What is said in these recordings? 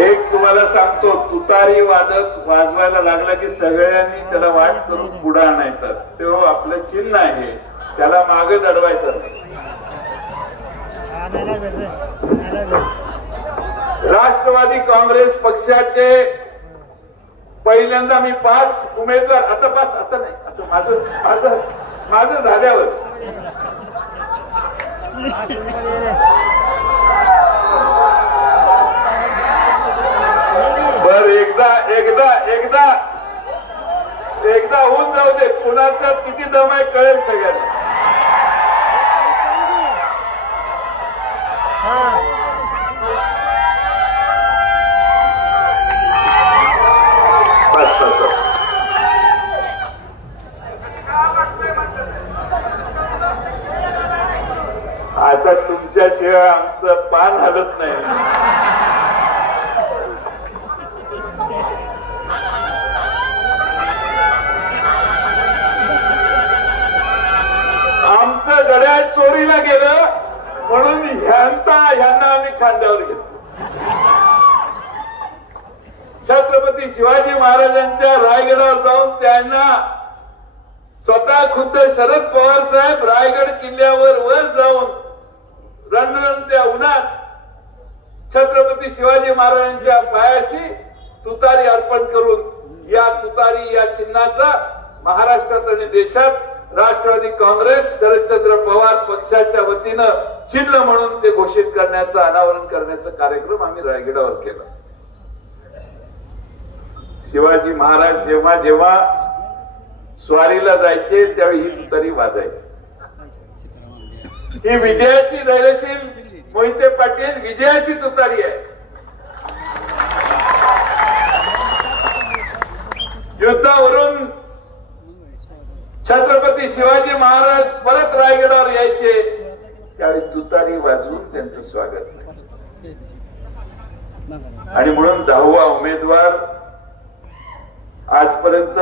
एक तुम्हाला सांगतो तुतारी वादक वाजवायला लागला की सगळ्यांनी त्याला वाट करून पुढे आणायचं. तेव्हा आपलं चिन्ह आहे. त्याला मागे दडवायचं राष्ट्रवादी काँग्रेस पक्षाचे पहिल्यांदा मी पाच उमेदवार आता पाच आता नाही आता माझं माझं माझं झाल्यावर. कुणाचा किती दम आहे कळेल सगळ्यांना. आता तुमच्याशिवाय आमचं पान हलत नाही. चोरीला गेलं म्हणून ह्यांचा ह्यांना आम्ही खांद्यावर घेतो छत्रपती शिवाजी महाराजांच्या रायगडावर जाऊन त्यांना स्वतः खुद्द शरद पवार साहेब रायगड किल्ल्यावर वर जाऊन रणरणत्या उन्हात छत्रपती शिवाजी महाराजांच्या पायाशी तुतारी अर्पण करून या तुतारी या चिन्हाचा महाराष्ट्रात आणि देशात राष्ट्रवादी काँग्रेस शरदचंद्र पवार पक्षाच्या वतीनं चिन्ह म्हणून ते घोषित करण्याचं अनावरण करण्याचा कार्यक्रम आम्ही रायगडावर केला. शिवाजी महाराज जेव्हा जेव्हा स्वारीला जायचे त्यावेळी ही तुतारी वाजायची. ही विजयाची धैर्यशील मोहिते पाटील विजयाची तुतारी आहे. छत्रपती शिवाजी महाराज परत रायगडावर यायचे. त्यावेळी तुतारी वाजवून त्यांचं स्वागत. आणि म्हणून दहावा उमेदवार आजपर्यंत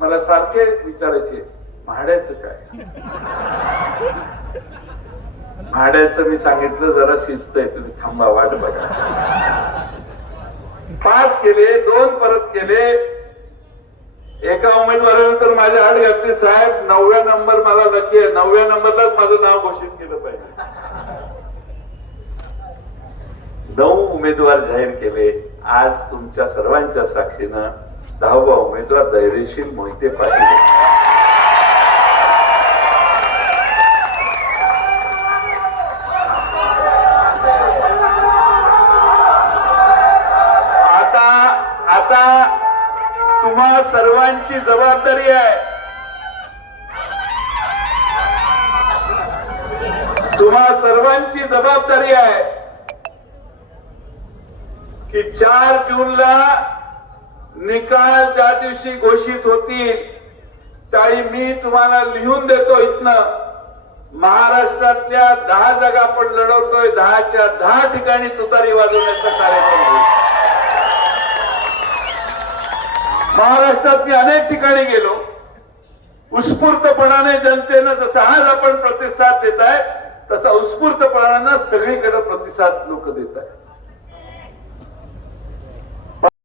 मला सारखे विचारायचे म्हाड्याचं काय? म्हाड्याचं मी सांगितलं जरा शिस्त आहे तुम्ही थांबा वाट बघा. पाच केले दोन परत केले. एका उमेदवारानं साहेब नवव्या नंबर मला नक्की आहे. नवव्या नंबरलाच माझं नाव घोषित केलं पाहिजे. नऊ उमेदवार जाहीर केले. आज तुमच्या सर्वांच्या साक्षीनं दहावा उमेदवार धैर्यशील मोहिते पाटील. आता आता तुम्हा सर्वांची जबाबदारी आहे. तुम्हा सर्वांची जबाबदारी आहे की चार जूनला निकाल ज्या दिवशी घोषित होतील त्यावेळी मी तुम्हाला लिहून देतो इथनं. महाराष्ट्रातल्या दहा जागा आपण लढवतोय दहाच्या दहा ठिकाणी तुतारी वाजवण्याचा कार्यक्रम होईल. महाराष्ट्रात मी अनेक ठिकाणी गेलो. उत्स्फूर्तपणाने जनतेनं जसा आज आपण प्रतिसाद देत आहे तसा उत्स्फूर्तपणानं सगळीकडे प्रतिसाद लोक देत आहे